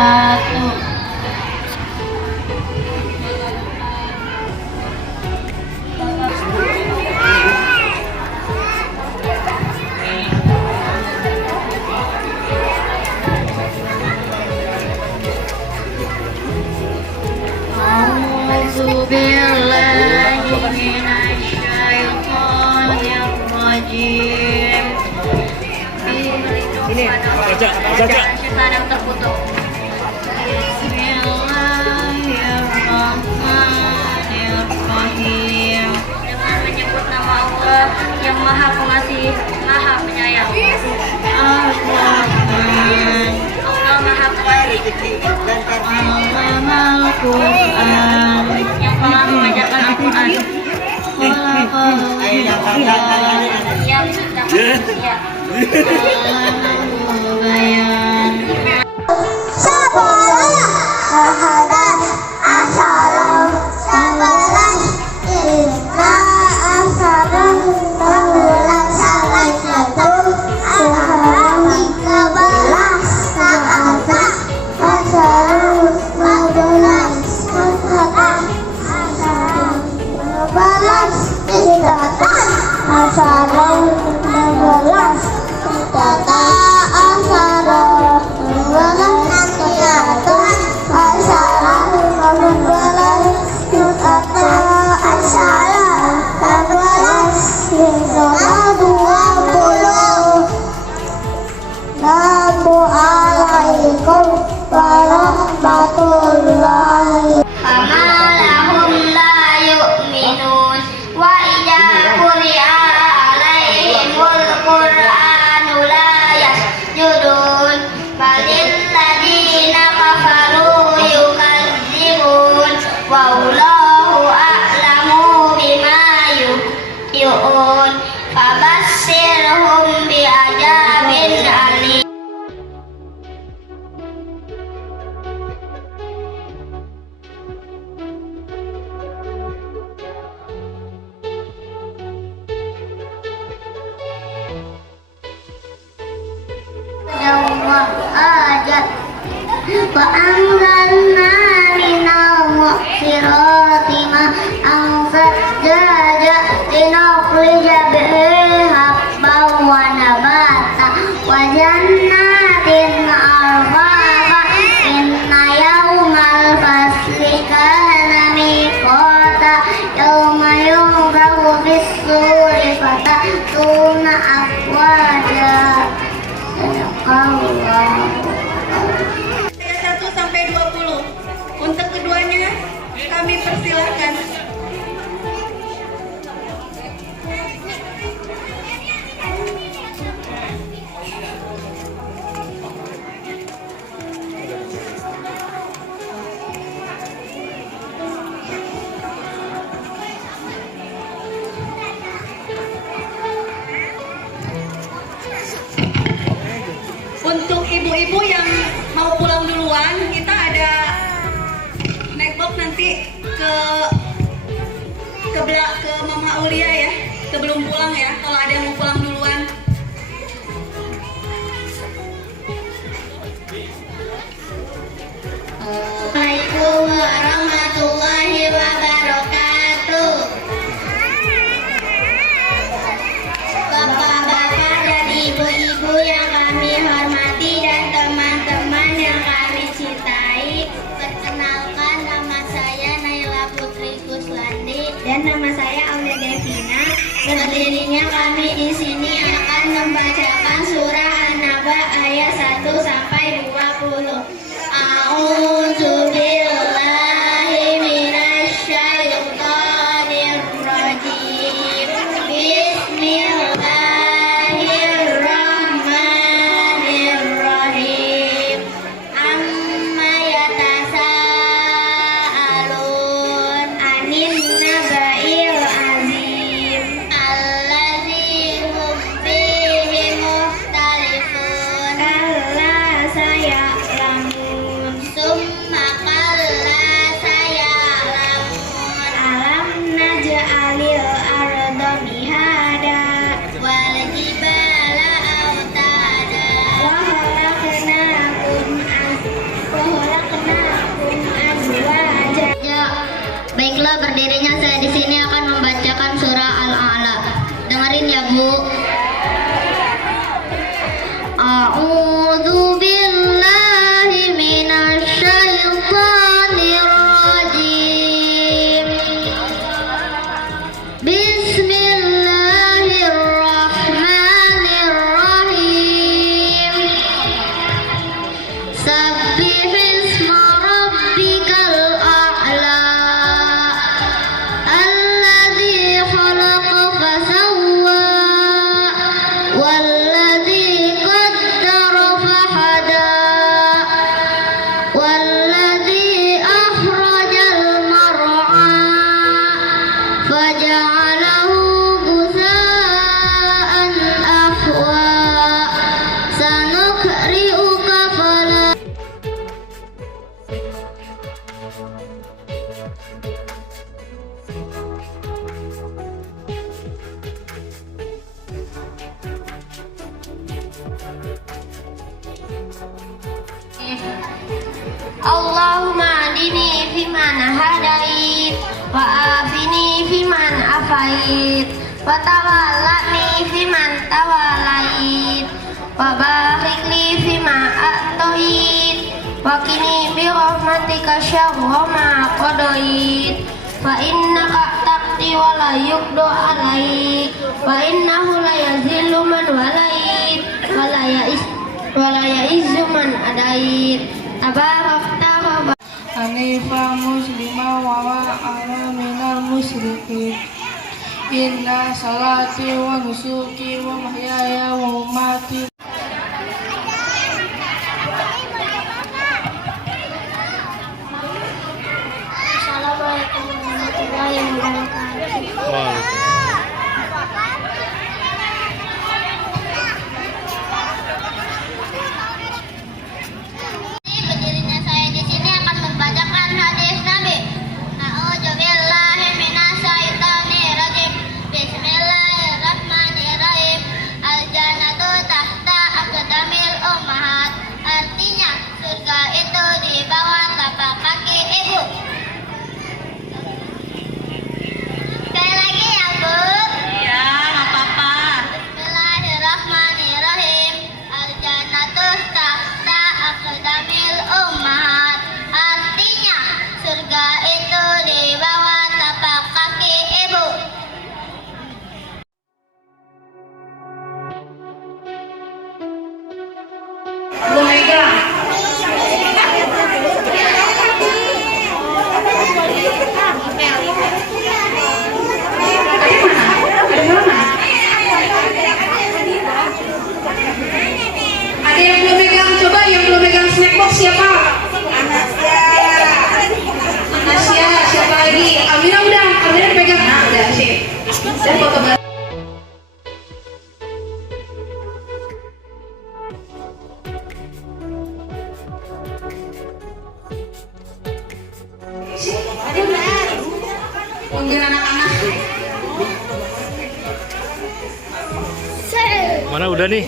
wabarakatuh. A'udzu billahi minasyaitonir rajim. Ini baca. Syaitan yang terkutuk. Bismillahirrahmanirrahim. Dengan menyebut nama Allah yang Maha Pengasih, Maha Penyayang. Ar-Rahman. Allah Maha Pengasih. Allamal Quran. Yang telah mengajarkan Al-Quran. Yang sudah ya. Bayan. Assalamualaikum warahmatullahi. Amalahum la yu'minun wa idza quri'a alaihimul qur'anu la yasjudun balil ladina kafaru yukadzibun wallahu a'lamu bima yu'un fabassirhum bi'adzabin alim. Ajat wa anzalna minal mu'sirati ma'an sajjaja linukhrija bihi habban wa nabata wa jannatin alfafa inna yawmal fasli kana miqata yawma yunfaku bis-suri fatatuna afwaja. Ayat 1 sampai 20. Untuk keduanya kami persilahkan. Untuk ibu-ibu yang mau pulang duluan, kita ada naik box nanti ke Mama Ulia ya, sebelum pulang ya. Kalau ada yang mau pulang duluan. Assalamualaikum warahmatullahi wabarakatuh. Bapak-bapak dan ibu-ibu yang kami hormati dan teman-teman yang kami cintai, perkenalkan nama saya Naila Putri Kuslandi dan nama saya Aulia Devina. Berdirinya kami di sini akan membacakan surah An-Naba ayat 1 sampai 20. A'udzu billahi minasyaitonir rajim. Bismillahirrahmanirrahim. Amma yatasaalun 'anil naba'il 'azim alladzi hum fihi mukhtalifun. Kalla saya'lamun. hadait wa afini fiman afait wa tawallani fiman tawallait wa barik li fima a'tait wa qini bi rahmatika syarra ma qadait fa innaka taqdi wa la yuqda alaik wa innahu la yazillu man walait wa la ya'izzu man adait tabarakta wa Hanifah muslimah wa ana minal musyrikin. Inna salati wa nusuki wa mahyaya wa mamati. Assalamualaikum warahmatullahi wabarakatuh. Berdirinya saya di sini akan membacakan hadis Nabi. A'udzubillahi minasyaitonir rajim. Bismillahirrahmanirrahim. Al-jannatu tahta aqdamil ummahat. Artinya surga itu di bawah tapak kaki ibu. Sekali lagi ya, Bu. Ya, nggak apa-apa. Bismillahirrahmanirrahim. Al-jannatu tahta aqdamil ummahat. Artinya surga itu di bawah tapak kaki ibu. Bu Mega. Ada yang belum megang, coba yang belum megang snack box siapa? Anasya, siapa lagi? Amira udah, Amira pegang. Nah, udah sih. Saya foto bareng. Panggil anak-anak. Mana udah nih?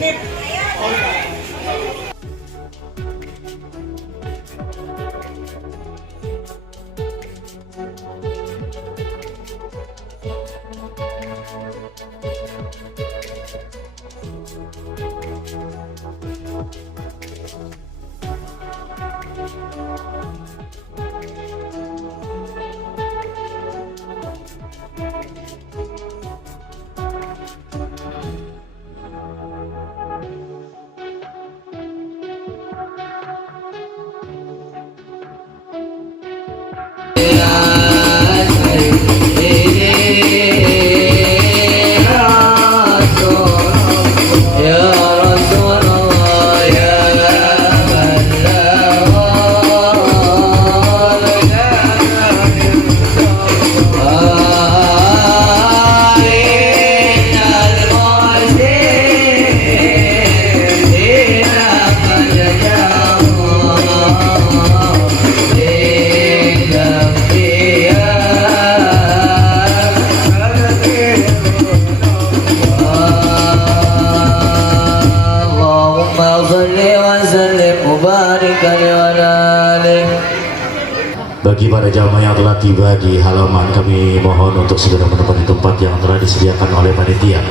Bagi para jamaah yang telah tiba di halaman, kami mohon untuk segera menempati tempat yang telah disediakan oleh panitia,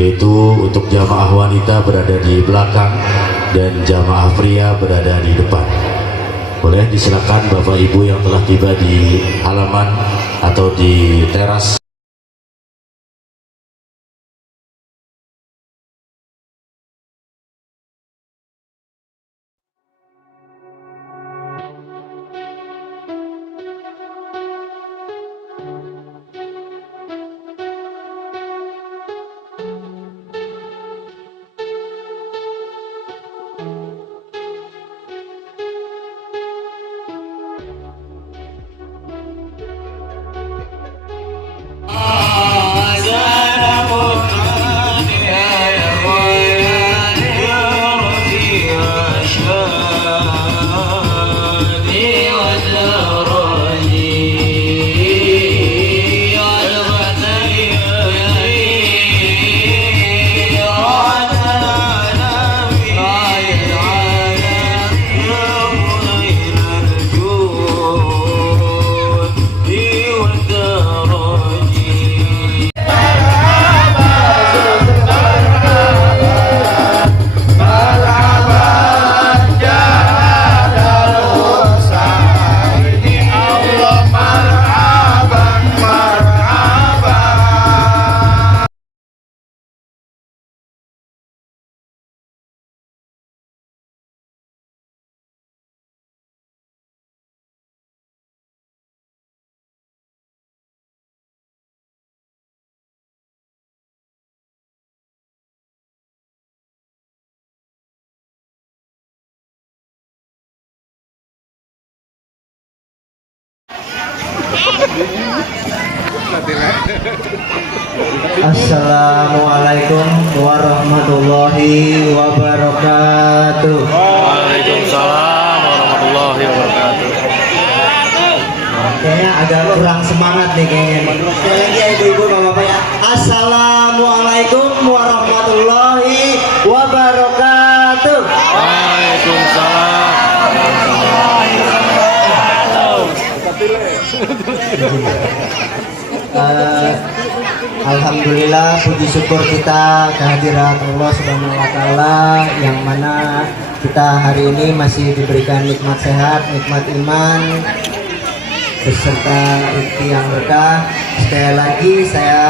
yaitu untuk jamaah wanita berada di belakang dan jamaah pria berada di depan. Boleh disilakan Bapak Ibu yang telah tiba di halaman atau di teras. Assalamualaikum warahmatullahi wabarakatuh. Waalaikumsalam warahmatullahi wabarakatuh. Kayaknya agak kurang semangat nih kayaknya. Sekali lagi ya ibu-ibu bapak-bapak ya. Assalamualaikum warahmatullahi wabarakatuh. Waalaikumsalam. Alhamdulillah, puji syukur kita kehadirat Allah Subhanahu wa Ta'ala, yang mana kita hari ini masih diberikan nikmat sehat, nikmat iman, beserta rezeki yang berkah. Sekali lagi saya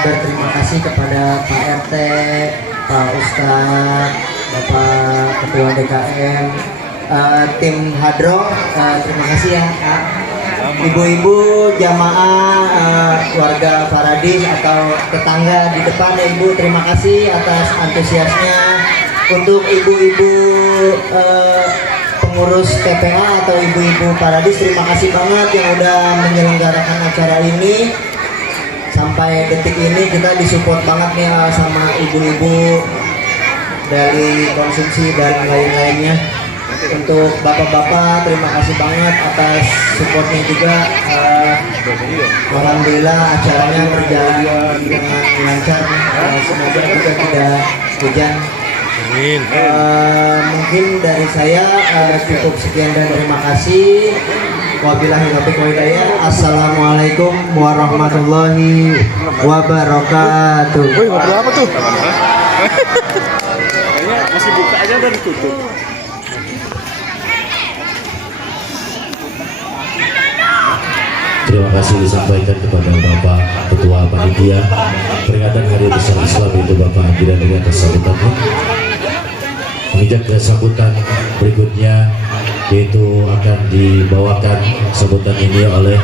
berterima kasih kepada Pak RT, Pak Ustadz, Bapak Ketua DKM, tim Hadro, terima kasih ya Kak. Ibu-ibu jamaah warga Paradis atau tetangga di depan ya Ibu, terima kasih atas antusiasnya. Untuk ibu-ibu pengurus TPA atau ibu-ibu Paradis, terima kasih banget yang udah menyelenggarakan acara ini. Sampai detik ini kita disupport banget nih sama ibu-ibu dari konsumsi dan lain-lainnya. Untuk bapak-bapak, terima kasih banget atas supportnya juga. Alhamdulillah acaranya berjalan dengan lancar. Semoga juga tidak hujan. Mungkin dari saya cukup sekian dan terima kasih. Wabillahi taufiq wal hidayah. Assalamualaikum warahmatullahi wabarakatuh. Woi, ngobrol apa tuh? Kayaknya masih buka aja udah ditutup. Terima kasih disampaikan kepada Bapak Ketua Panitia peringatan Hari Besar Islam, yaitu Bapak Andi, dan dengan sambutannya. Menginjak ke sambutan berikutnya, yaitu akan dibawakan sambutan ini oleh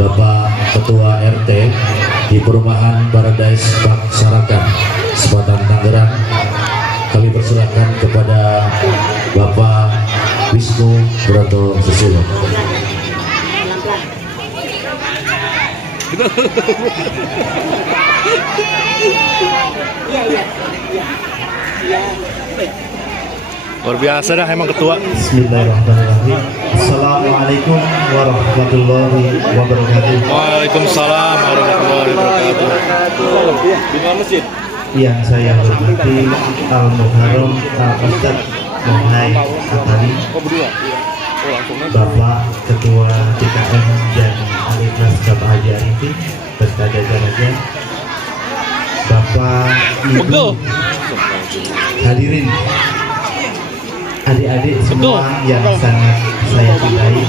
Bapak Ketua RT di Perumahan Paradise Park Sarakan, Selatan Tangerang. Kami persilakan kepada Bapak Wisnu Broto Susilo. Luar biasa dah emang ketua. Bismillahirrahmanirrahim. Assalamualaikum warahmatullahi wabarakatuh. Waalaikumsalam warahmatullahi wabarakatuh. Di mana masjid? Yang saya hormati Al-Muharram Al-Ustad Mohai Atali, Bapak Ketua DKM dan Al-Ikhlas Bapak Haji Arifin beserta jajarannya, Bapak Ibu hadirin, adik-adik semua yang sangat saya cintai.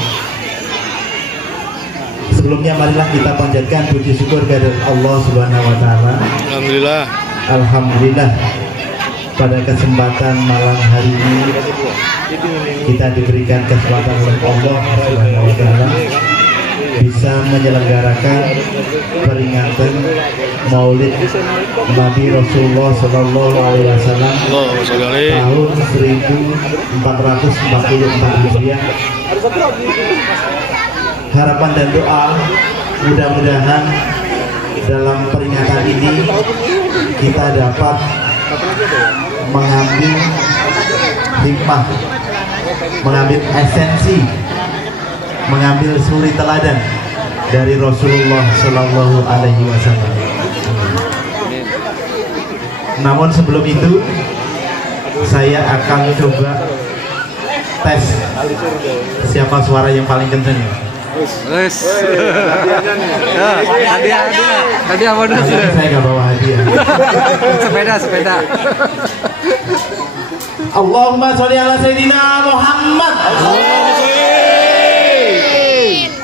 Sebelumnya marilah kita panjatkan puji syukur kepada Allah Subhanahu wa Ta'ala. Alhamdulillah. Alhamdulillah, pada kesempatan malam hari ini kita diberikan kesempatan oleh Allah Subhanahu wa Ta'ala bisa menyelenggarakan peringatan Maulid Nabi Rasulullah Sallallahu Alaihi Wasallam tahun 1444 Hijriah. Harapan dan doa mudah-mudahan dalam peringatan ini kita dapat mengambil hikmah, mengambil esensi, mengambil suri teladan dari Rasulullah Sallallahu Alaihi Wasallam. Namun sebelum itu saya akan coba tes siapa suara yang paling kenceng. Wes. Hadiah bonus. Saya nggak bawa hadiah. Sepeda. Allahumma sholli ala Sayyidina Muhammad.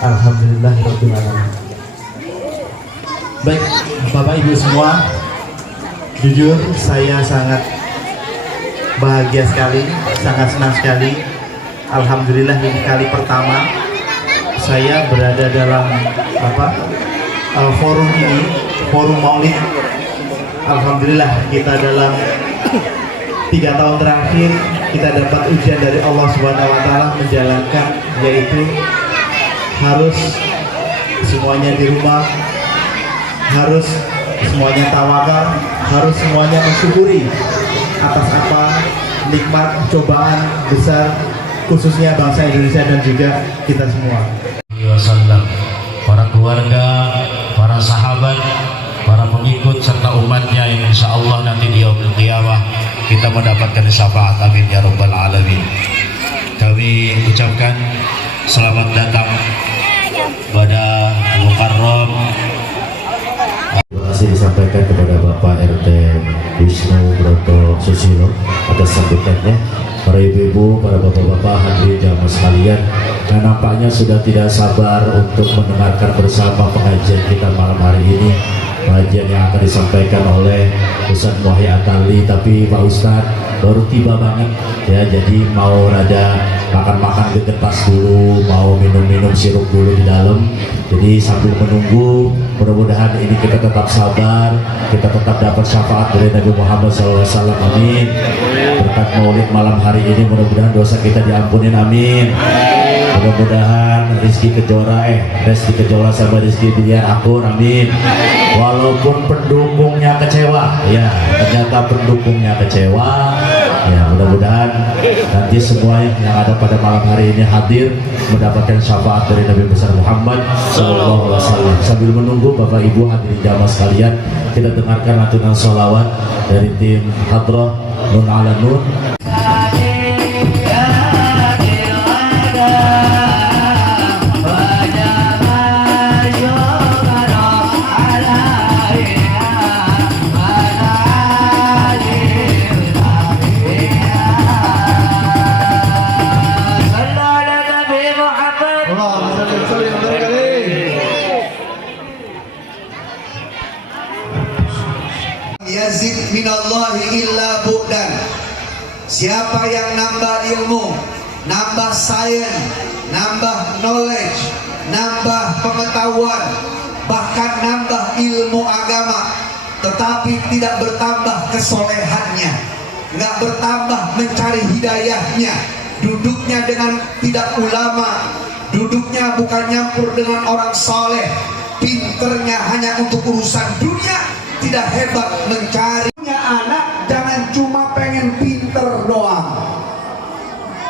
Alhamdulillah rabbil alamin. Baik, Bapak Ibu semua, jujur saya sangat bahagia sekali, sangat senang sekali. Alhamdulillah ini kali pertama saya berada dalam forum ini, forum Maulid. Alhamdulillah kita dalam 3 tahun terakhir kita dapat ujian dari Allah Subhanahu wa Ta'ala menjalankan, yaitu harus semuanya di rumah harus semuanya tawakal, harus semuanya mensyukuri atas apa nikmat cobaan besar khususnya bangsa Indonesia dan juga kita semua. Wasallam, para keluarga, para sahabat, para pengikut serta umatnya yang insya Allah nanti di yaumul qiyamah kita mendapatkan syafaat, amin ya rabbal alamin. Kami ucapkan selamat datang pada Mukarram. Terima kasih disampaikan kepada Bapak RT Wisnu Broto Susilo atas sambutannya. Para ibu-ibu, para bapak-bapak, hadirin jamaah sekalian, yang nampaknya sudah tidak sabar untuk mendengarkan bersama pengajian kita malam hari ini. Pengajian yang akan disampaikan oleh Ustaz Muhyi Atali, tapi Pak Ustadz baru tiba banget ya, jadi mau rada makan-makan gegetas dulu, mau minum-minum sirup dulu di dalam. Jadi sambil menunggu, mudah-mudahan ini kita tetap sabar, kita tetap dapat syafaat dari Nabi Muhammad SAW, amin. Berkat maulid malam hari ini mudah-mudahan dosa kita diampunin, amin. Mudah-mudahan Rizky Kejora sama Rizky Biliar akur, amin. Walaupun pendukungnya kecewa, ya ternyata pendukungnya kecewa, ya mudah-mudahan nanti semua yang ada pada malam hari ini hadir mendapatkan syafaat dari Nabi besar Muhammad SAW. Sambil menunggu Bapak Ibu hadirin jamaah sekalian, kita dengarkan lantunan sholawat dari tim Hadrah Nun ala Nun. Yazid minallahi illa bu'dan. Siapa yang nambah ilmu, nambah sains, nambah knowledge, nambah pengetahuan, bahkan nambah ilmu agama, tetapi tidak bertambah kesolehannya, nggak bertambah mencari hidayahnya, duduknya dengan tidak ulama, duduknya bukan nyampur dengan orang soleh, pinternya hanya untuk urusan dunia, tidak hebat mencari. Punya anak jangan cuma pengen pinter doang.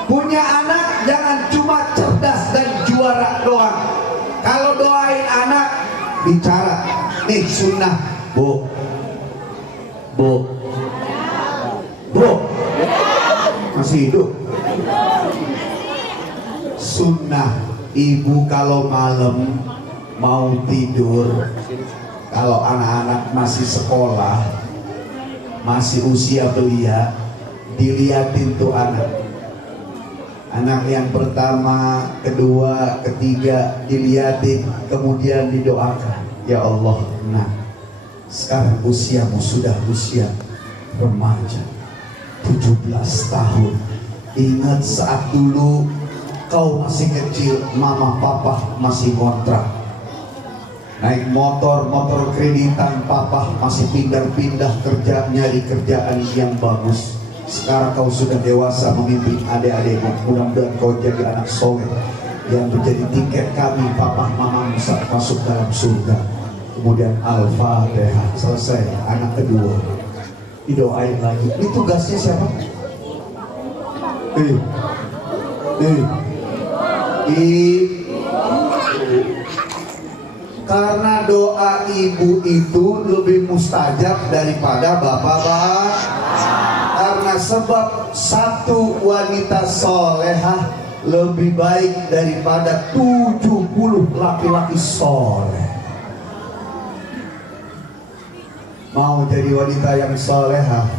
Punya anak jangan cuma cerdas dan juara doang. Kalau doain anak, bicara nih sunnah, bu masih hidup. Sunnah ibu kalau malam mau tidur, kalau anak-anak masih sekolah, masih usia belia, diliatin tuh anak yang pertama, kedua, ketiga, diliatin, kemudian didoakan. Ya Allah, nah sekarang usiamu sudah usia remaja, 17 tahun. Ingat saat dulu kau masih kecil, mama papa masih ngontrak, naik motor kreditan, papa masih pindah-pindah kerja, nyari kerjaan yang bagus. Sekarang kau sudah dewasa memimpin adik-adikmu, mudah-mudahan kau jadi anak soleh yang menjadi tiket kami, papa mama masuk dalam surga. Kemudian Al-Fatihah selesai, anak kedua didoain lagi. Ini tugasnya siapa? Karena doa ibu itu lebih mustajab daripada bapak-bapak. Karena sebab satu wanita solehah lebih baik daripada 70 laki-laki soleh. Mau jadi wanita yang solehah?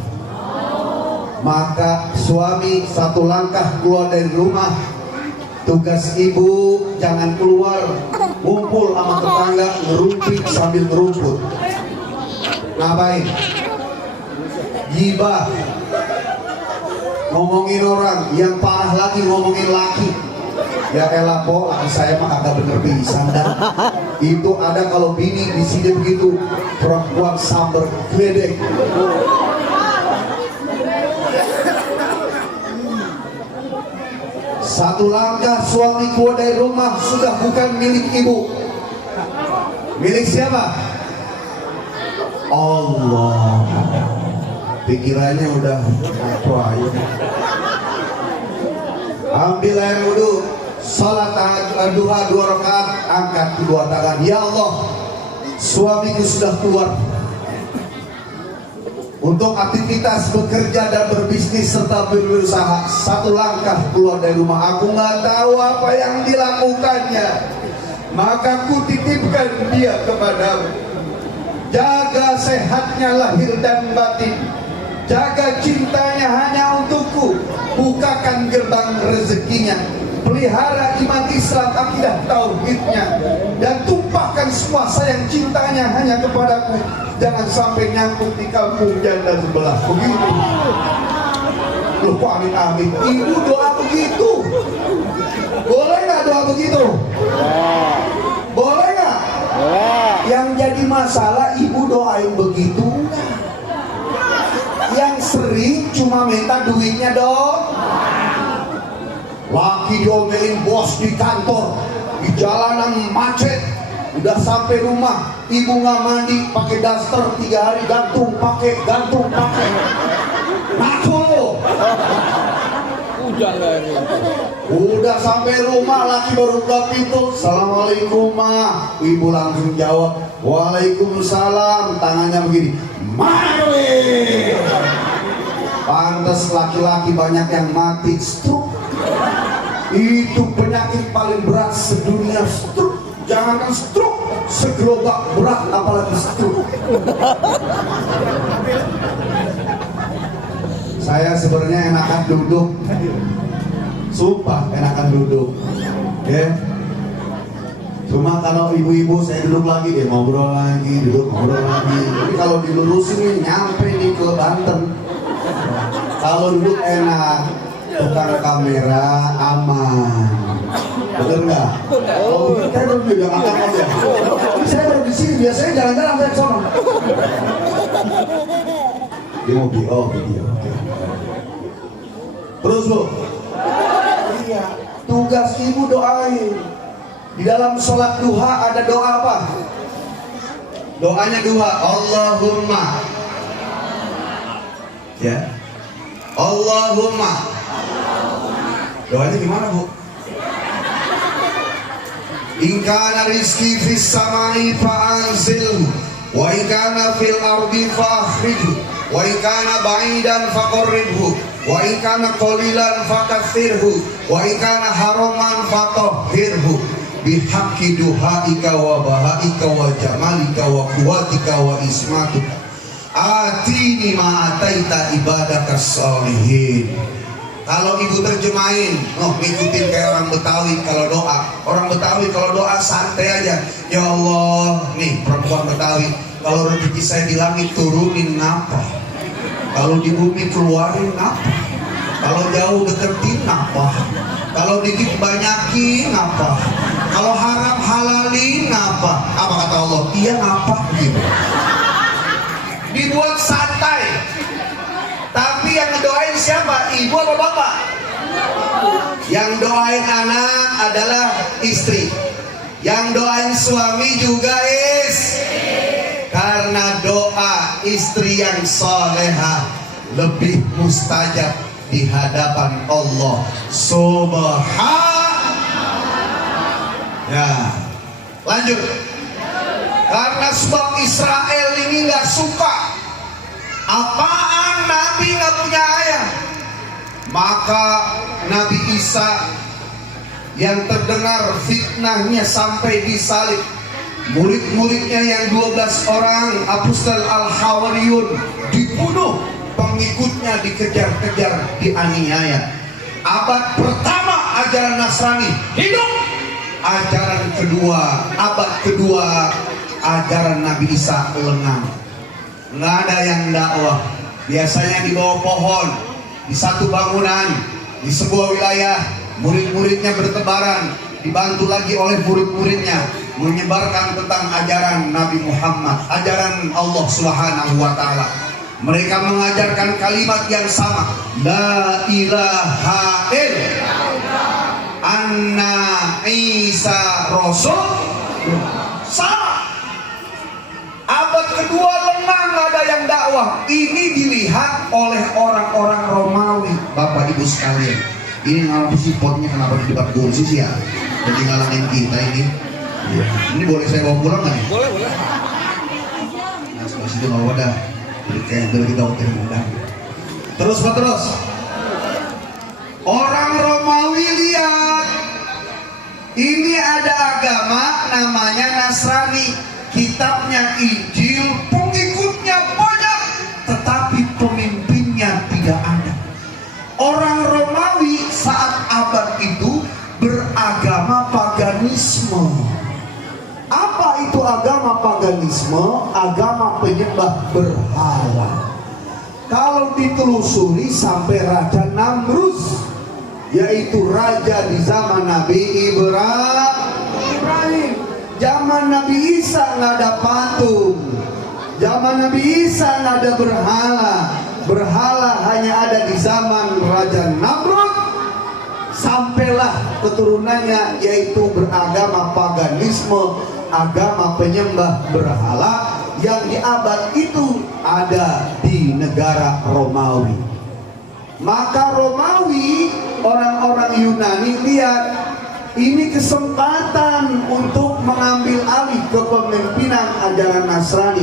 Maka suami satu langkah keluar dari rumah. Tugas ibu jangan keluar, ngumpul sama tetangga, ngerumpik sambil ngerumput. Ngapain? Gibah, ngomongin orang, yang parah lagi ngomongin laki. Ya elah po, laki saya mah agak bener pisan dah. Itu ada kalau bini di sini begitu, perempuan sambar gledek. Satu langkah suami keluar dari rumah sudah bukan milik ibu. Milik siapa? Allah. Pikirannya udah ngaco aja. Ambil air wudhu, salat duha 2 rakaat, angkat kedua tangan. Ya Allah, suamiku sudah keluar untuk aktivitas bekerja dan berbisnis serta berusaha. 1 langkah keluar dari rumah, aku nggak tahu apa yang dilakukannya, maka ku titipkan dia kepadamu. Jaga sehatnya lahir dan batin, jaga cintanya hanya untukku, bukakan gerbang rezekinya, pelihara iman Islam, akidah tauhidnya, dan tumpahkan semua sayang cintanya hanya kepadaku. Jangan sampai nyangkut di kampung janda sebelah. Begitu. Loh, kok amin-amin? Ibu doa begitu? Boleh nggak doa begitu? Boleh nggak? Yang jadi masalah ibu doain begitu enggak? Yang sering cuma minta duitnya dong. Laki diomelin bos di kantor, di jalanan macet, udah sampai rumah ibu nggak mandi, pakai daster 3 hari, gantung pakai. Ngaku lo. Udah sampai rumah, laki baru buka pintu, assalamualaikum ma. Ibu langsung jawab, waalaikumsalam. Tangannya begini, mana duit? Pantes laki-laki banyak yang mati stroke. Itu penyakit paling berat sedunia, stroke. Jangankan stroke, segerobak berat apalagi stroke. Saya sebenarnya enakan duduk, sumpah enakan duduk, ya. Cuma kalau ibu-ibu saya duduk lagi, dia ngobrol lagi, duduk ngobrol lagi. Tapi kalau dilurusin nyampe nih ke Banten. Kalau duduk enak, tukang kamera aman, bener nggak? Oh, kita baru di Jakarta aja. Saya baru di sini, biasanya jalan-jalan saya ke sana. Dia mau video, oke. Terus lo, iya, tugas ibu doain. Di dalam sholat duha ada doa apa? Doanya dua, Allahumma, ya, Allahumma. Doanya gimana bu? In kana rizki fis samai fa'anzilhu, wa in kana fil ardi fa'akhrijhu, wa in kana ba'idan faqarribhu, wa in kana qalilan fakathirhu, wa in kana haraman fatahhirhu, bihaqqi duhaika wa bahaika wa jamalika wa quwwatika wa ismatika atini ma ataita ibadaka sholihin. Kalau ibu terjemahin, ngikutin kayak orang Betawi kalau doa. Orang Betawi kalau doa santai aja. Ya Allah, nih perempuan Betawi, kalau rezeki saya di langit turunin ngapa? Kalau di bumi keluarin ngapa? Kalau jauh deketin ngapa? Kalau dikit banyakin ngapa? Kalau haram halalin ngapa? Apa kata Allah? Iya ngapa gitu. Dibuat santai. Tapi yang ngedoain siapa? Ibu apa bapak? Yang doain anak adalah istri. Yang doain suami juga karena doa istri yang solehah lebih mustajab di hadapan Allah Subhanahu. Ya, lanjut. Karena sebab Israel ini nggak suka. Apaan Nabi nggak punya ayah? Maka Nabi Isa yang terdengar fitnahnya sampai disalib, murid-muridnya yang 12 orang Apostol Al-Hawariyun dibunuh, pengikutnya dikejar-kejar, dianiaya. Abad pertama ajaran Nasrani hidup. Ajaran kedua, abad kedua, ajaran Nabi Isa lengang. Nggak ada yang dakwah. Biasanya di bawah pohon, di satu bangunan, di sebuah wilayah, murid-muridnya bertebaran, dibantu lagi oleh murid-muridnya menyebarkan tentang ajaran Nabi Muhammad, ajaran Allah Subhanahu wa Ta'ala. Mereka mengajarkan kalimat yang sama, La ilaha illallah anna Isa Rasul. Sama. Cuma nggak ada yang dakwah. Ini dilihat oleh orang-orang Romawi. Bapak Ibu sekalian, ini ngalami sipotnya kenapa di depan kursi sih ya? Jadi ngalangin kita ini. Ya. Ini boleh saya bawa pulang nggak nih? Boleh. Nah, sebelah situ nggak ada. Jadi kayak dulu kita hotel mudah. Terus. Orang Romawi lihat, ini ada agama namanya Nasrani, kitabnya Injil, pengikutnya banyak, tetapi pemimpinnya tidak ada. Orang Romawi saat abad itu beragama paganisme. Apa itu agama paganisme? Agama penyembah berhala. Kalau ditelusuri sampai Raja Namrus, yaitu raja di zaman Nabi Ibrahim. Zaman Nabi Isa nggak ada patung, zaman Nabi Isa nggak ada berhala. Berhala hanya ada di zaman Raja Namrud. Sampailah keturunannya, yaitu beragama paganisme, agama penyembah berhala, yang di abad itu ada di negara Romawi. Maka Romawi, orang-orang Yunani lihat ini kesempatan untuk mengambil alih kepemimpinan ajaran Nasrani.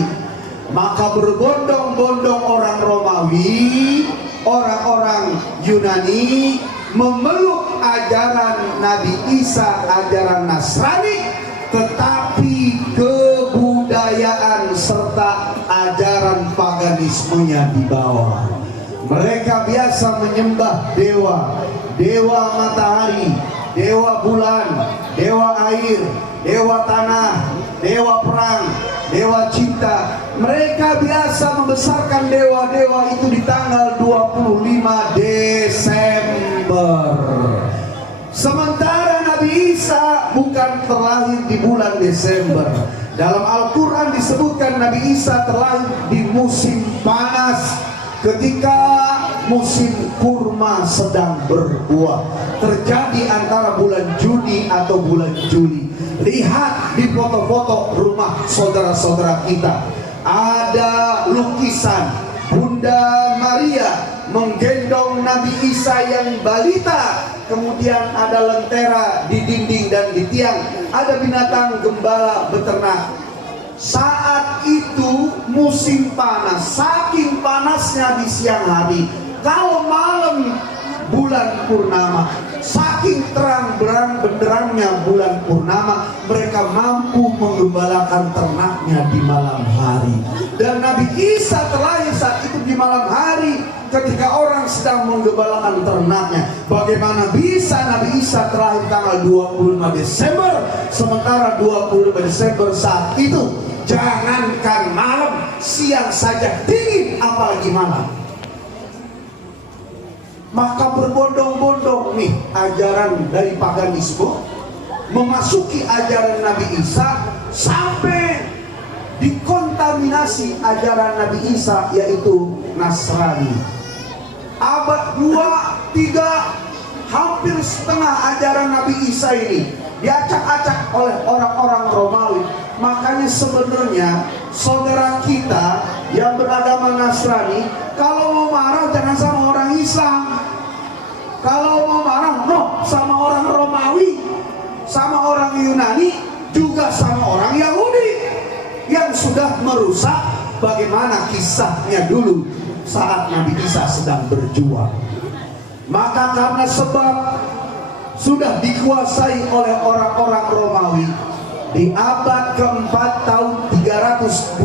Maka berbondong-bondong orang Romawi, orang-orang Yunani memeluk ajaran Nabi Isa, ajaran Nasrani, tetapi kebudayaan serta ajaran paganismenya di bawah. Mereka biasa menyembah dewa matahari, dewa bulan, dewa air, dewa tanah, dewa perang, dewa cinta. Mereka biasa membesarkan dewa-dewa itu di tanggal 25 Desember. Sementara Nabi Isa bukan terlahir di bulan Desember. Dalam Al-Quran disebutkan Nabi Isa terlahir di musim panas, ketika musim kurma sedang berbuah, terjadi antara bulan Juni atau bulan Juli. Lihat di foto-foto rumah saudara-saudara kita, ada lukisan Bunda Maria menggendong Nabi Isa yang balita. Kemudian ada lentera di dinding dan di tiang, ada binatang gembala beternak. Saat itu musim panas, saking panasnya di siang hari, kalau malam bulan purnama, saking terang benderangnya bulan purnama, mereka mampu menggembalakan ternaknya di malam hari. Dan Nabi Isa terlahir saat itu di malam hari, ketika orang sedang menggembalakan ternaknya. Bagaimana bisa Nabi Isa terlahir tanggal 25 Desember, sementara 25 Desember saat itu jangankan malam, siang saja dingin, apalagi malam. Maka berbondong-bondong nih ajaran dari paganisme memasuki ajaran Nabi Isa, sampai dikontaminasi ajaran Nabi Isa, yaitu Nasrani. Abad 2, 3, hampir setengah ajaran Nabi Isa ini diacak-acak oleh orang-orang Romawi. Makanya sebenarnya saudara kita yang beragama Nasrani, kalau mau marah jangan sama orang Islam, kalau mau marah sama orang Romawi, sama orang Yunani, juga sama orang Yahudi yang sudah merusak bagaimana kisahnya dulu saat Nabi Isa sedang berjuang. Maka karena sebab sudah dikuasai oleh orang-orang Romawi, di abad keempat tahun 325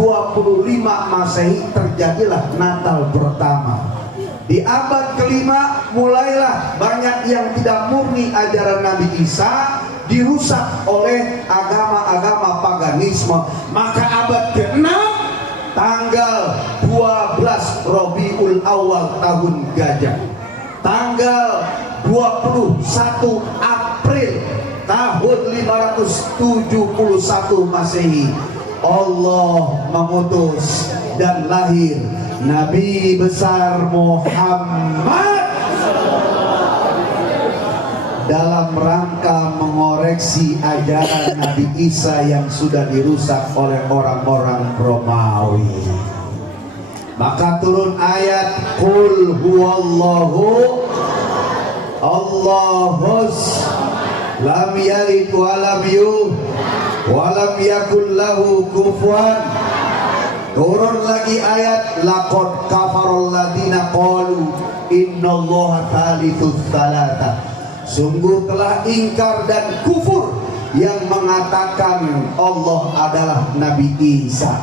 Masehi terjadilah Natal pertama. Di abad kelima mulailah banyak yang tidak murni ajaran Nabi Isa dirusak oleh agama-agama paganisme. Maka abad ke-6 tanggal 12 Rabiul Awal tahun Gajah, tanggal 21 April tahun 571 Masehi, Allah mengutus dan lahir Nabi besar Muhammad dalam rangka mengoreksi ajaran Nabi Isa yang sudah dirusak oleh orang-orang Romawi. Maka turun ayat Qul huwallahu Allahus lam yalid wa lam yulad wa lam yakul lahu kufuwan. Turun lagi ayat laqad kafarul ladina qalu innallaha thalithus thalatha. Sungguh telah ingkar dan kufur yang mengatakan Allah adalah Nabi Isa.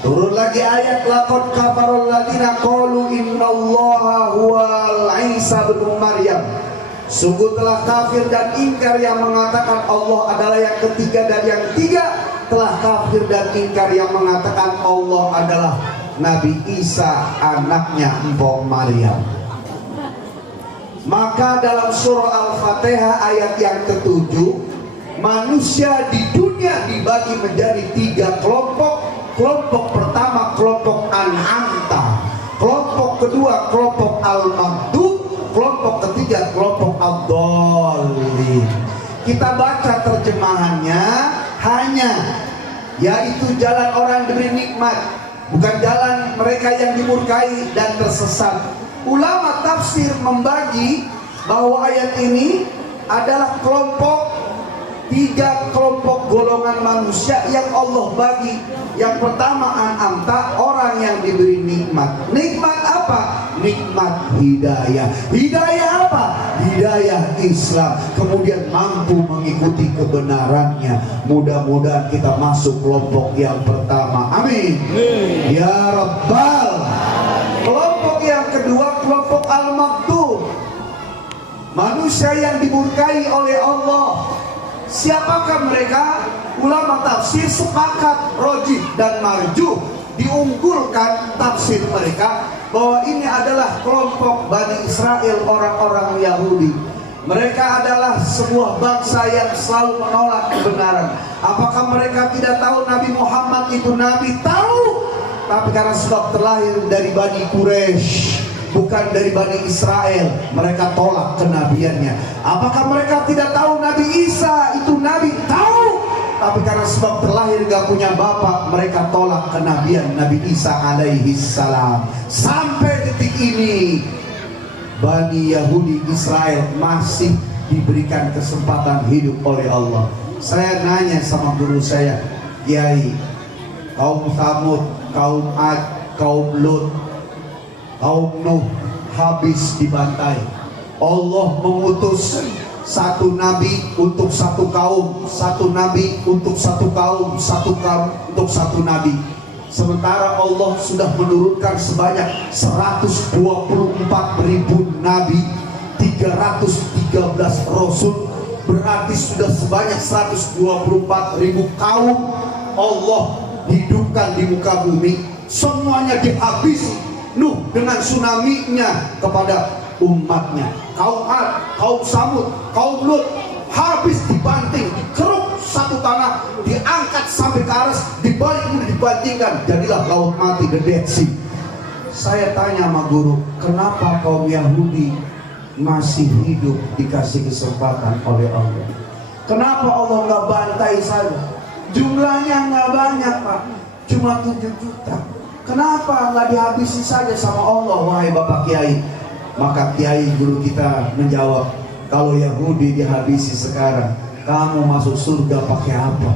Turun lagi ayat laqad kafarul ladina qalu innallaha huwal Isa bin Maryam. Sungguh telah kafir dan ingkar yang mengatakan Allah adalah yang ketiga dan yang tiga telah kafir dan ingkar yang mengatakan Allah adalah Nabi Isa anaknya Mpok Maryam. Maka dalam surah Al-Fatihah ayat yang ke-7, manusia di dunia dibagi menjadi 3 kelompok. Kelompok pertama kelompok An'amta, kelompok kedua kelompok Al-Maghdub, kelompok ketiga kelompok Ad-Dallin. Kita baca terjemahannya hanya yaitu jalan orang diberi nikmat, bukan jalan mereka yang dimurkai dan tersesat. Ulama tafsir membagi bahwa ayat ini adalah kelompok 3 kelompok golongan manusia yang Allah bagi. Yang pertama An'amta, orang yang diberi nikmat. Nikmat apa? Nikmat hidayah. Hidayah apa? Hidayah Islam. Kemudian mampu mengikuti kebenarannya. Mudah-mudahan kita masuk kelompok yang pertama. Amin. Ya Rabbal. Kelompok yang kedua kelompok Al-Maghdub, manusia yang dimurkai oleh Allah. Siapakah mereka? Ulama tafsir sepakat rojih dan marjuh diunggulkan tafsir mereka bahwa ini adalah kelompok Bani Israel, orang-orang Yahudi. Mereka adalah sebuah bangsa yang selalu menolak kebenaran. Apakah mereka tidak tahu Nabi Muhammad itu Nabi? Tahu, tapi karena sebab terlahir dari Bani Quraisy, bukan dari Bani Israel, mereka tolak kenabiannya. Apakah mereka tidak tahu Nabi Isa itu Nabi? Tahu, tapi karena sebab terlahir gak punya bapak, mereka tolak kenabian Nabi Isa alaihi salam. Sampai detik ini Bani Yahudi Israel masih diberikan kesempatan hidup oleh Allah. Saya nanya sama guru saya, Kiai, kaum Samud, kaum Ad, kaum Lut, kaum Nuh habis dibantai. Allah mengutus satu nabi untuk satu kaum, satu nabi untuk satu kaum, satu kaum untuk satu nabi. Sementara Allah sudah menurunkan sebanyak 124.000 nabi, 313 rasul. Berarti sudah sebanyak 124.000 kaum Allah hidupkan di muka bumi. Semuanya dihabisi Nuh dengan tsunami-nya kepada umatnya. Kaum Ad, kaum Samud, kaum Lut habis dibanting, dikeruk satu tanah, diangkat sampai ke atas, dibalik kemudian dibantingkan, jadilah laut mati, the Dead Sea. Saya tanya sama guru, kenapa kaum Yahudi masih hidup dikasih kesempatan oleh Allah? Kenapa Allah nggak bantai saja? Jumlahnya nggak banyak Pak, cuma 7 juta. Kenapa nggak dihabisi saja sama Allah, wahai Bapak Kiai? Maka Kiai guru kita menjawab, kalau Yahudi dihabisi sekarang, kamu masuk surga pakai apa?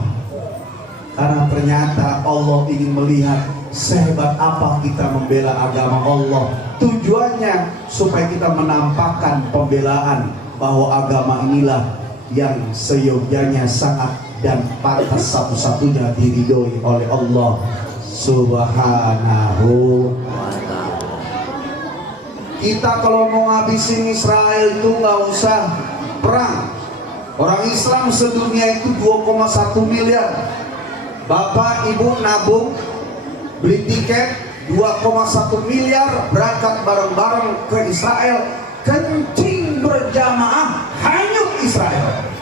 Karena ternyata Allah ingin melihat sehebat apa kita membela agama Allah. Tujuannya supaya kita menampakkan pembelaan bahwa agama inilah yang seyogyanya sangat dan pantas satu-satunya diridhoi oleh Allah Subhanahu wa ta'ala. Kita kalau mau ngabisin Israel itu nggak usah perang. Orang Islam sedunia itu 2,1 miliar. Bapak ibu nabung, beli tiket 2,1 miliar, berangkat bareng-bareng ke Israel, kencing berjamaah, hanyut Israel.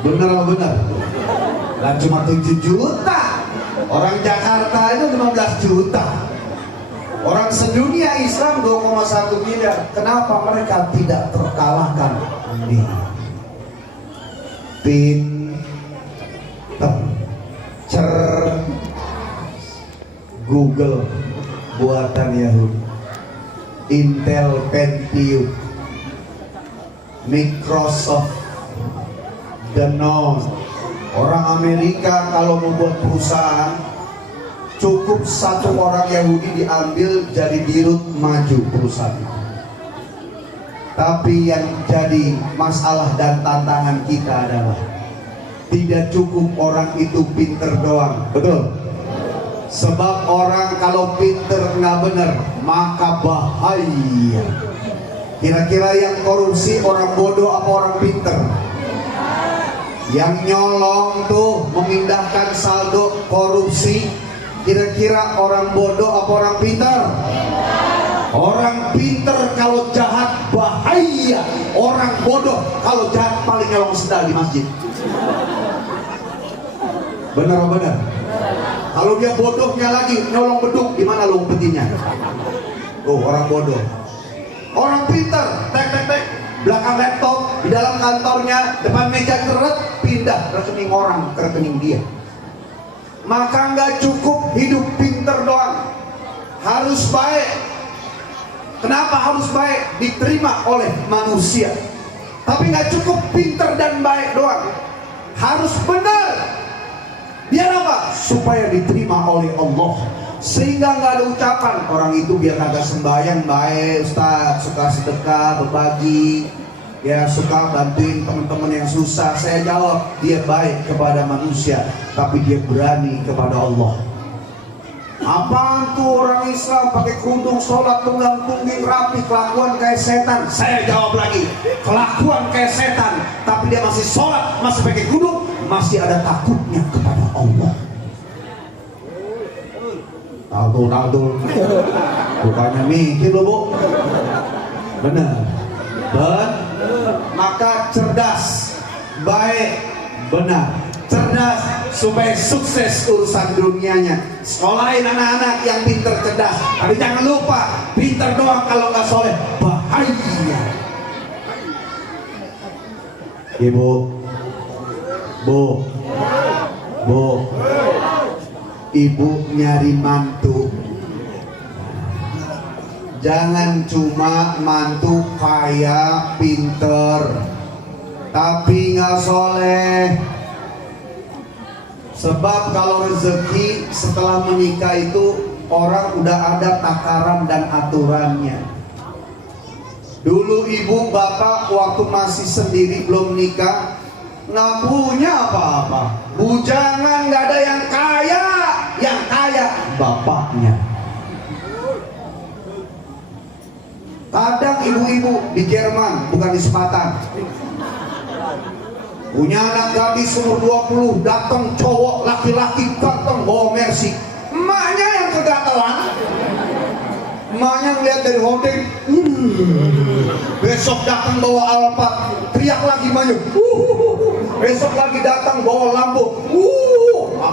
Benar-benar. Lah cuma 7 juta. Orang Jakarta itu 15 juta. Orang sedunia Islam 2,1 miliar. Kenapa mereka tidak terkalahkan? Pinter, Google buatan Yahudi, Intel Pentium, Microsoft, Danone. Orang Amerika kalau membuat perusahaan cukup satu orang Yahudi diambil jadi dirut, maju perusahaan itu. Tapi yang jadi masalah dan tantangan kita adalah tidak cukup orang itu pinter doang, betul? Sebab orang kalau pinter nggak bener maka bahaya. Kira-kira yang korupsi orang bodoh apa orang pinter? Yang nyolong tuh memindahkan saldo korupsi, kira-kira orang bodoh apa orang pintar? Orang pinter kalau jahat bahaya, orang bodoh kalau jahat paling nyolong sendal di masjid. Benar-benar. Kalau dia bodohnya lagi nyolong beduk, gimana lu umpetinya? Oh, orang bodoh. Orang pinter, tek belakang laptop, di dalam kantornya, depan meja keret, pindah rekening orang ke rekening dia. Maka nggak cukup hidup pinter doang, harus baik. Kenapa harus baik? Diterima oleh manusia. Tapi nggak cukup pinter dan baik doang, harus benar. Biar apa? Supaya diterima oleh Allah. Sehingga nggak ada ucapan orang itu biar kagak sembahyang baik, Ustaz, suka sedekah, berbagi, ya suka bantuin teman-teman yang susah. Saya jawab, dia baik kepada manusia, tapi dia berani kepada Allah. Apaan tuh orang Islam pakai kerudung, sholat tunggang tungging rapi, kelakuan kayak setan? Saya jawab lagi, kelakuan kayak setan, tapi dia masih sholat, masih pakai kerudung, masih ada takutnya kepada Allah. Tahu, bukannya mikir loh, Bu. Benar. Dan maka cerdas, baik, benar. Cerdas supaya sukses urusan dunianya. Sekolahin anak-anak yang pinter cerdas. Tapi jangan lupa, pinter doang kalau nggak soleh bahaya. Ibu, Bu, ibu nyari mantu, jangan cuma mantu kaya, pinter, tapi nggak soleh. Sebab kalau rezeki setelah menikah itu orang udah ada takaran dan aturannya. Dulu ibu bapak waktu masih sendiri belum nikah nggak punya apa-apa, bujangan, nggak ada yang kaya bapaknya. Kadang ibu-ibu di Jerman, bukan di Sepatan, punya anak gadis umur 20, datang cowok laki-laki datang bawa Mercy, emaknya yang kegatelan. Emaknya ngeliat dari holding, besok datang bawa Alphard, teriak lagi emaknya, besok lagi datang bawa Lambo,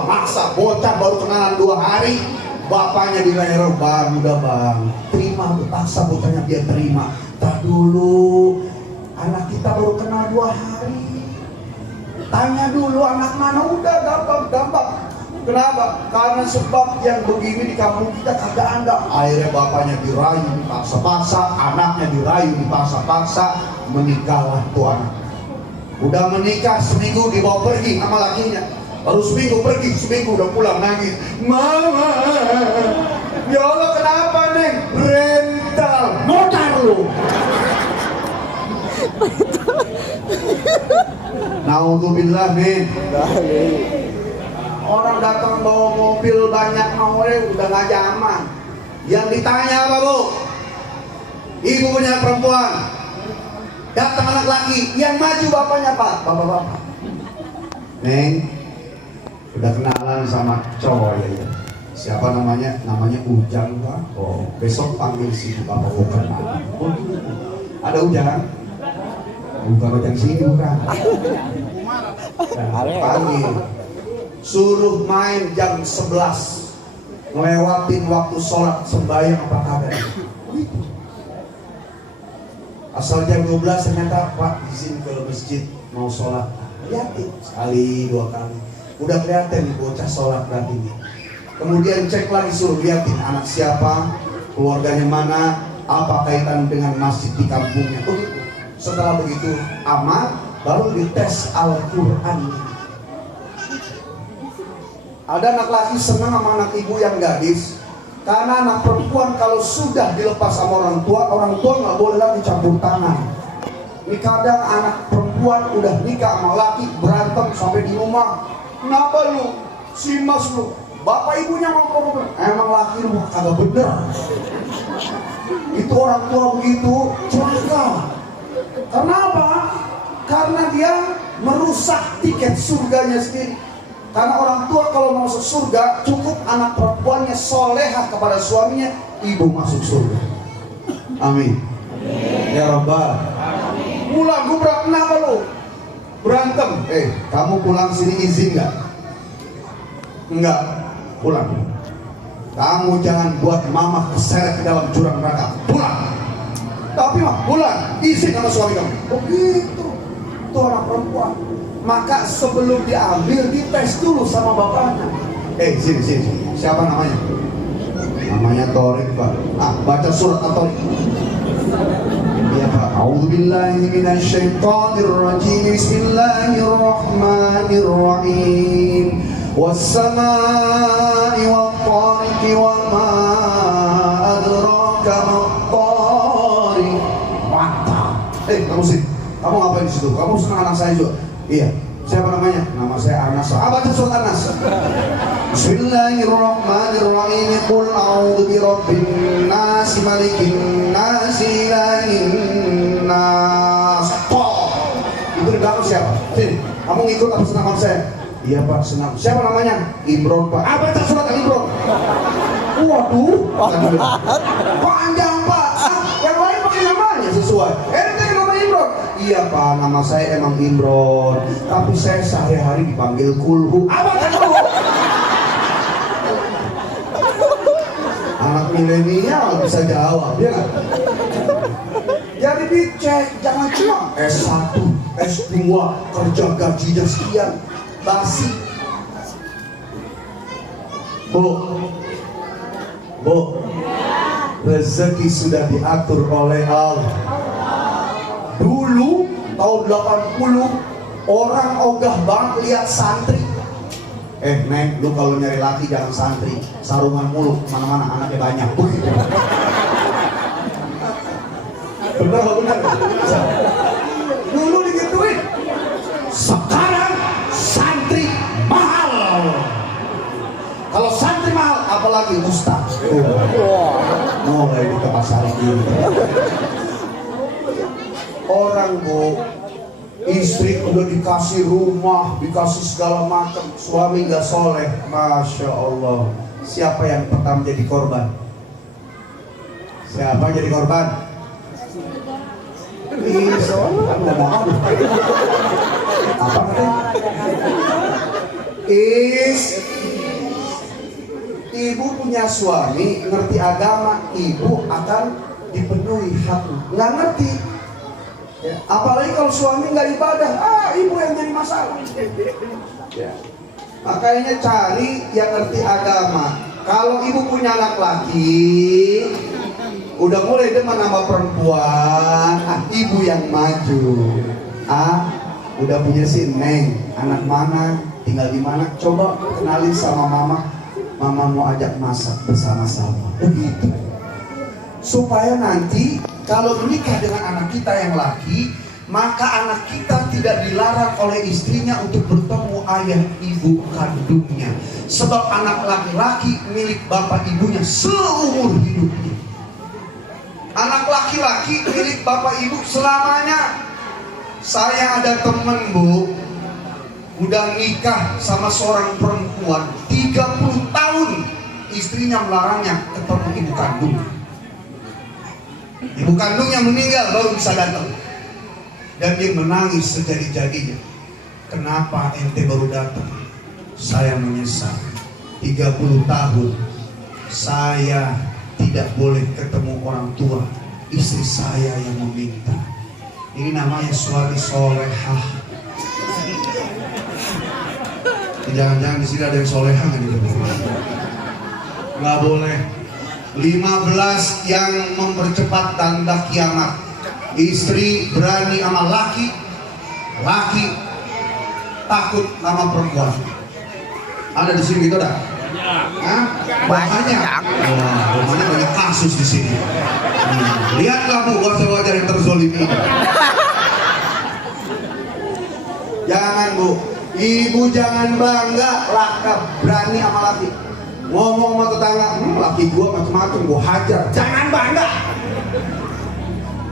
maksa bocah baru kenalan 2 hari, bapaknya di layar, bang udah bang, terima, paksa bocahnya dia terima. Tak dulu, anak kita baru kenal 2 hari, tanya dulu anak mana, udah gampang. Kenapa? Karena sebab yang begini di kampung kita kagak ada. Akhirnya bapaknya dirayu dipaksa-paksa, anaknya dirayu dipaksa-paksa, menikahlah tuh anak. Udah menikah seminggu dibawa pergi sama lakinya, baru seminggu pergi, seminggu udah pulang nangis, mama, ya Allah kenapa neng? Rental motor lu. Naudzubillah nih. Orang datang bawa mobil banyak mawar udah gak zaman. Yang ditanya apa bu? Ibu punya perempuan, datang anak laki, yang maju bapaknya pak, bapak-bapak. Neng, udah kenalan sama cowok ya? Siapa namanya? Namanya Ujang pak. Oh, besok panggil si bapak bukan. Oh, ada Ujang? Bukan Ujang sini bukan. Panggil. Suruh main jam 11, ngelewatin waktu sholat sembahyang apa kagak. Asal jam 12 ternyata pak izin ke masjid mau sholat. Lihatin sekali 2 kali, udah kelihatan nih bocah sholat berarti nih. Kemudian cek lagi, suruh liatin anak siapa, keluarganya mana, apa kaitan dengan masjid di kampungnya. Begitu. Setelah begitu aman, baru dites Al-Quran. Ada anak laki senang sama anak ibu yang gadis, karena anak perempuan kalau sudah dilepas sama orang tua nggak boleh lagi campur tangan. Ini kadang anak perempuan udah nikah sama laki, berantem sampai di rumah. Kenapa lu? Si mas lu? Bapak ibunya ngomong, emang laki lu kagak bener. Itu orang tua begitu, celaka. Kenapa? Karena dia merusak tiket surganya sendiri. Karena orang tua kalau mau masuk surga, cukup anak perempuannya solehah kepada suaminya, ibu masuk surga. Amin. Ya Rabbal. Pulang, gue kenapa lu? Berantem. Kamu pulang sini izin nggak? Enggak. Pulang. Kamu jangan buat mama keseret ke dalam jurang neraka. Pulang. Tapi mah pulang, izin sama suami kamu. Begitu. Itu anak perempuan. Maka sebelum diambil, dites dulu sama bapaknya. Sini. Siapa namanya? Namanya Torik, Pak. Baca surat At-Torik. Ya Pak. A'udzubillahi minasyaitonirrajim. Bismillahirrahmanirrahim. Was-samaa'i wat-tariqi wa ma adraka mat-tariq. Mantap. Kamu sih. Kamu ngapain di situ? Kamu senang anak saya juga? Iya. Siapa namanya? Nama saya Anas. Baca surat Anas. Bismillahirrahmanirrahim. Qul a'udzu birabbin nas, malikin nas, ilahin nas. Itu di belakang siapa? Sini. Kamu ngikut apa senang saya? Iya Pak, senang. Siapa namanya? Imron Pak. Baca surat Imron. Waduh. Panjang Pak. Yang lain pakai namanya sesuai. Nama Imron. Iya Pak, nama saya emang Imron. Tapi saya sehari-hari dipanggil Kulhu. Baca dulu. Anak milenial bisa jawab, ya kan? Jadi dicek, jangan cuma S1, S2, kerja gajinya sekian, basi. Bu, rezeki sudah diatur oleh Allah. Dulu tahun 80 orang ogah banget lihat santri. Neng, lu kalau nyari laki jangan santri, sarungan mulu, mana-mana anaknya banyak. Bener gak bener? Dulu digituin. Sekarang santri mahal. Kalau santri mahal, apalagi ustaz. Mulai di pasar ini. Orang Bu, istri udah dikasih rumah, dikasih segala macam, suami nggak soleh, masya Allah. Siapa yang pertama jadi korban? Siapa jadi korban? Apa ibu punya suami, ngerti agama, ibu akan dipenuhi haknya. Nggak ngerti. Ya, apalagi kalau suami nggak ibadah, ibu yang jadi masalah. Ya. Makanya cari yang ngerti agama. Kalau ibu punya anak laki, udah mulai demen sama perempuan, ibu yang maju. Udah punya si Neng, anak mana, tinggal di mana? Coba kenalin sama mama. Mama mau ajak masak bersama-sama. Begitu. Supaya nanti kalau menikah dengan anak kita yang laki, maka anak kita tidak dilarang oleh istrinya untuk bertemu ayah ibu kandungnya. Sebab anak laki-laki milik bapak ibunya seumur hidupnya. Anak laki-laki milik bapak ibu selamanya. Saya ada temen Bu, udah nikah sama seorang perempuan 30 tahun, istrinya melarangnya ketemu ibu kandungnya. Ibu kandungnya meninggal baru bisa datang. Dan dia menangis sejadi-jadinya. Kenapa ente baru datang? Saya menyesal. 30 tahun saya tidak boleh ketemu orang tua. Istri saya yang meminta. Ini namanya suami solehah. Jangan-jangan di sini ada yang solehah kan? nggak boleh. 15 yang mempercepat tanda kiamat. Istri berani sama laki, laki takut sama perempuan. Ada di sini gitu dah? Hah? Banyak. Wah, banyak kasus di sini. Lihatlah Bu wajah-wajah yang terzolimi. Jangan Bu, ibu jangan bangga lakap berani sama laki. Ngomong sama tetangga, laki gua macam-macam, gua hajar. Jangan bangga.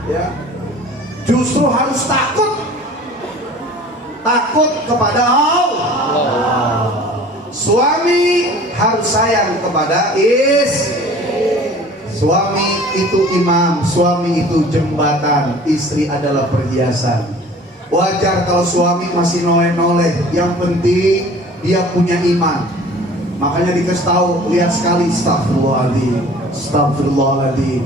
Ya, justru harus takut kepada Allah. Suami harus sayang kepada suami itu imam, suami itu jembatan, istri adalah perhiasan. Wajar kalau suami masih noleh-noleh, yang penting dia punya iman. Makanya dikasih tahu, lihat sekali, astagfirullahaladzim.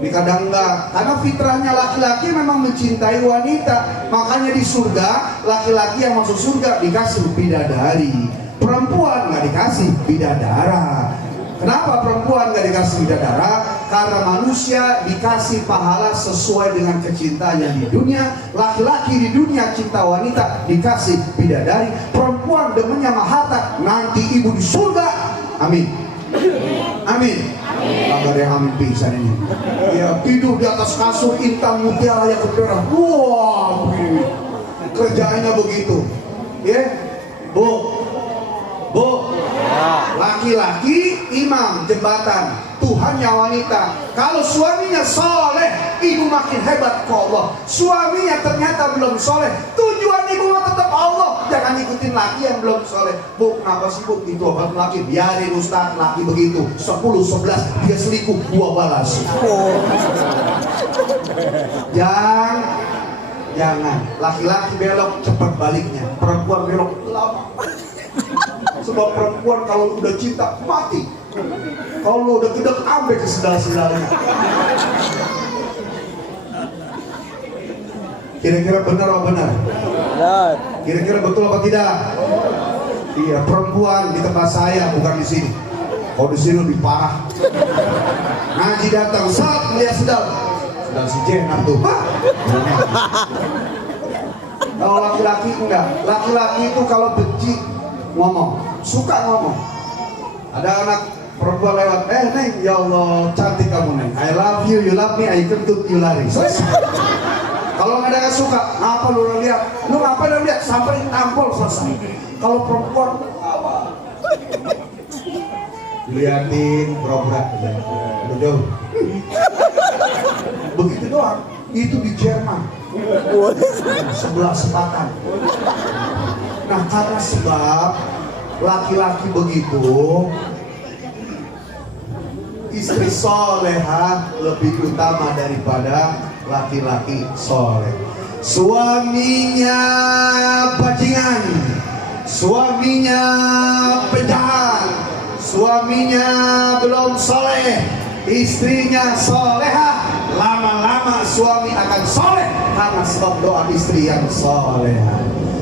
Ini kadang enggak, karena fitrahnya laki-laki memang mencintai wanita. Makanya di surga, laki-laki yang masuk surga dikasih bidadari, perempuan nggak dikasih bidadara. Kenapa perempuan nggak dikasih bidadara? Karena manusia dikasih pahala sesuai dengan kecintaannya di dunia. Laki-laki di dunia cinta wanita dikasih bidadari. Perempuan demennya sama harta, nanti ibu di surga. Amin. Amin. Agak ada yang amin pingsan ini. Ya, tidur di atas kasur intan mutiara yang berdarah. Wah, kerjaannya begitu. Ya, Bu, laki-laki imam jembatan, Tuhannya wanita. Kalau suaminya soleh, ibu makin hebat ke Allah. Suaminya ternyata belum soleh, tujuan ibu tetap Allah. Jangan ikutin laki yang belum soleh. Bu, kenapa sih Bu? Itu apa laki? Biarin Ustaz, laki begitu. 10, 11 dia selingkuh, gua balas. Jangan. Laki-laki belok cepat baliknya, perempuan belok lama. Sebab perempuan kalau udah cinta mati, kalau udah gedek sampai ke sendal-sendalnya. Kira-kira benar apa benar? Kira-kira betul apa tidak? Iya, perempuan di tempat saya, bukan di sini. Kalau di sini lebih parah. Ngaji datang saat melihat sendal si Jenab tuh. Kalau laki-laki enggak. Laki-laki itu kalau benci ngomong, suka ngomong. Ada anak perempuan lewat, Neng, ya Allah cantik kamu Neng, I love you, you love me, I kentut, you lari. Kalau nggak ada yang suka, apa lu lihat? Lu apa lu lihat? Sampai tampol selesai. Kalau perempuan, apa? Liatin, berobat, jauh. Begitu doang. Itu di Jerman. Sebelah selatan. Nah, karena sebab laki-laki begitu, istri solehah lebih utama daripada laki-laki soleh. Suaminya bajingan, suaminya penjahat, suaminya belum soleh, istrinya solehah, lama-lama suami akan soleh karena sebab doa istri yang solehah.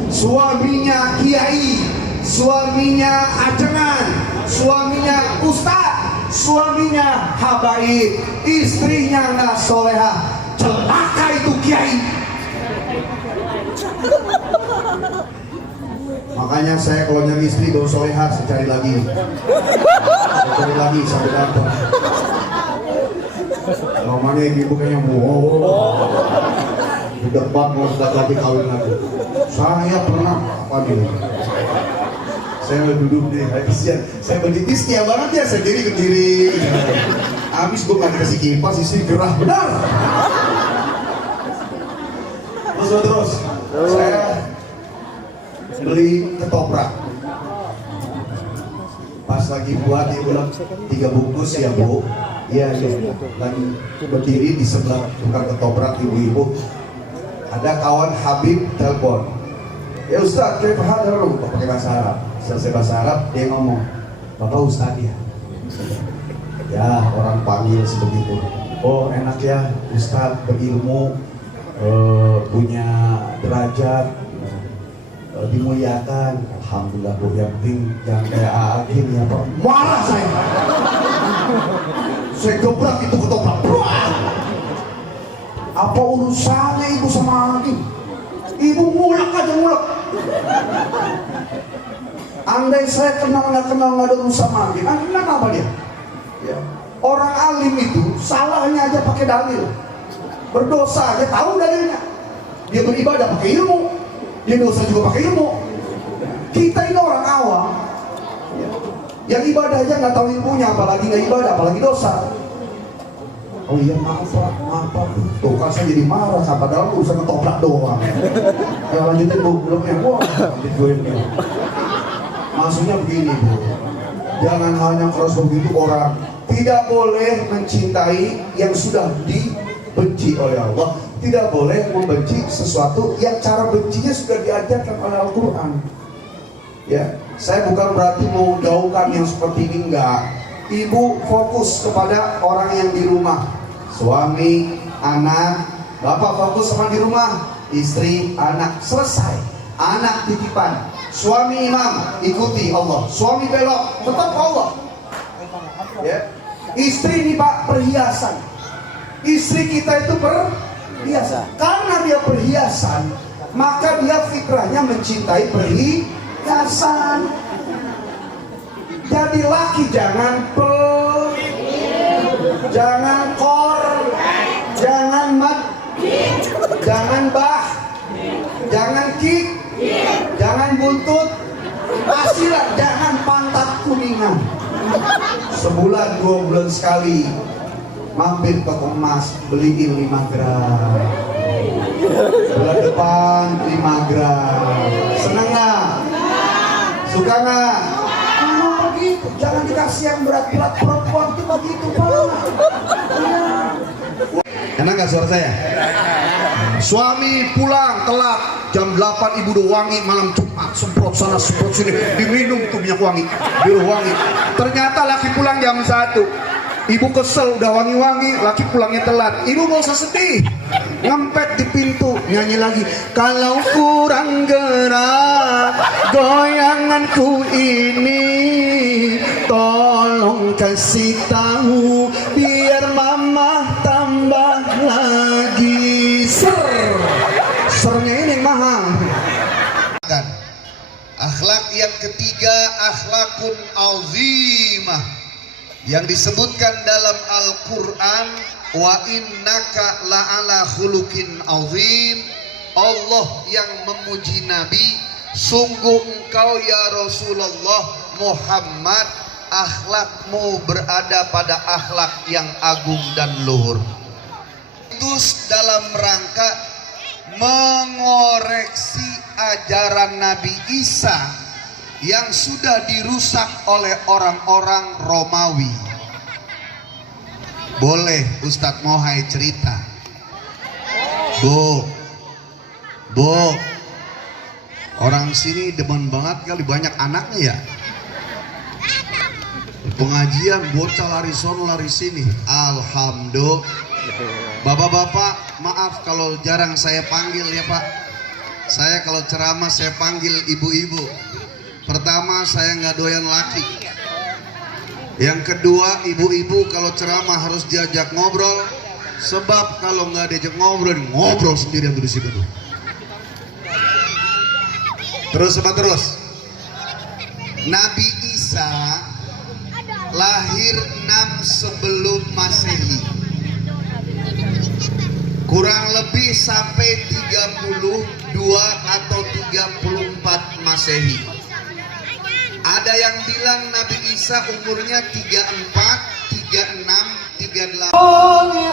Suaminya kiai, suaminya ajengan, suaminya ustaz, suaminya habaib, istrinya nggak solehah, celaka itu kiai. Makanya saya kalau nyari istri belum solehah, saya cari lagi sampai dapat. Kalau mana ibu kayaknya udah 4 mau lagi kawin lagi. Saya pernah apa nih? Saya duduk deh, kasihan. Saya berdiri setia banget ya, saya diri ke diri. Habis gue nggak dikasih kipas, istri gerah benar. Terus saya beli ketoprak. Pas lagi buat dia bilang 3 bungkus ya Bu. Iya. Lagi berdiri di sebelah tukang ketoprak ibu-ibu. Ada kawan Habib telepon. Ya Ustaz, kayak lu pakai bahasa Arab. Selesai bahasa Arab, dia ngomong, Bapak Ustaz ya. Ya, orang panggil sebegitu. Oh, enak ya Ustaz berilmu, punya derajat, dimuliakan. Alhamdulillah Bu, yang penting jangan kayak Akin ya Pak. Marah saya. Saya gebrak itu ketoprak. Apa urusannya ibu sama hakim? Ibu ngulek aja ngulek. Andai saya kenal nggak ada urusan sama hakim, kenapa dia? Ya. Orang alim itu salahnya aja pakai dalil, berdosa aja tahu dalilnya. Dia beribadah pakai ilmu, dia dosa juga pakai ilmu. Kita ini orang awam, yang ibadah aja nggak tahu ilmunya, apalagi nggak ibadah, apalagi dosa. Oh iya maaf Pak, tuh kan saya jadi marah, padahal urusan ketoprak doang. Ya lanjutin Bu, belum yang gua lanjutin gue. Maksudnya begini Bu, jangan hanya keras begitu orang. Tidak boleh mencintai yang sudah dibenci oleh Allah. Tidak boleh membenci sesuatu yang cara bencinya sudah diajarkan oleh Al-Quran. Ya, saya bukan berarti mau jauhkan yang seperti ini, enggak. Ibu fokus kepada orang yang di rumah, suami, anak. Bapak fokus sama di rumah, istri, anak, selesai. Anak titipan, suami imam, ikuti Allah. Suami belok, tetap Allah. Ya. Istri ini Pak perhiasan. Istri kita itu perhiasan. Karena dia perhiasan, maka dia fitrahnya mencintai perhiasan. Jadi laki jangan jangan kor, jangan mat, jangan bah, jangan kik, jangan buntut, pastilah jangan pantat kuningan. Sebulan 2 bulan sekali mampir ke emas, beliin 5 gram. Bulan depan 5 gram. Seneng nggak? Suka nggak? Begitu, jangan dikasih yang berat-berat, perempuan itu begitu Pak. Enak nggak suara saya? Suami pulang telat jam 8 ibu udah wangi, malam Jumat semprot sana semprot sini, diminum tuh minyak wangi, biru wangi. Ternyata laki pulang jam 1, ibu kesel udah wangi-wangi, laki pulangnya telat. Ibu gak usah sedih, ngempet di pintu, nyanyi lagi. Kalau kurang gerak goyanganku ini, tolong kasih tahu biar mama tambah lagi. Sernya ini yang mahal. Akhlak yang ketiga, akhlakun azimah, yang disebutkan dalam Al-Quran, wa innaka la'ala khuluqin azim. Allah yang memuji Nabi, sungguh engkau ya Rasulullah Muhammad, akhlakmu berada pada akhlak yang agung dan luhur. Itu dalam rangka mengoreksi ajaran Nabi Isa yang sudah dirusak oleh orang-orang Romawi. Boleh Ustadz Mohai cerita? Bu, orang sini demen banget kali banyak anaknya ya. Pengajian bocah lari sono lari sini. Alhamdulillah. Bapak-bapak, maaf kalau jarang saya panggil ya Pak. Saya kalau ceramah saya panggil ibu-ibu. Pertama, saya nggak doyan laki. Yang kedua, ibu-ibu kalau ceramah harus diajak ngobrol. Sebab kalau nggak diajak ngobrol sendirian di situ. Terus apa terus? Nabi Isa lahir 6 sebelum Masehi. Kurang lebih sampai 32 atau 34 Masehi. Ada yang bilang Nabi Isa umurnya 34, 36, 38.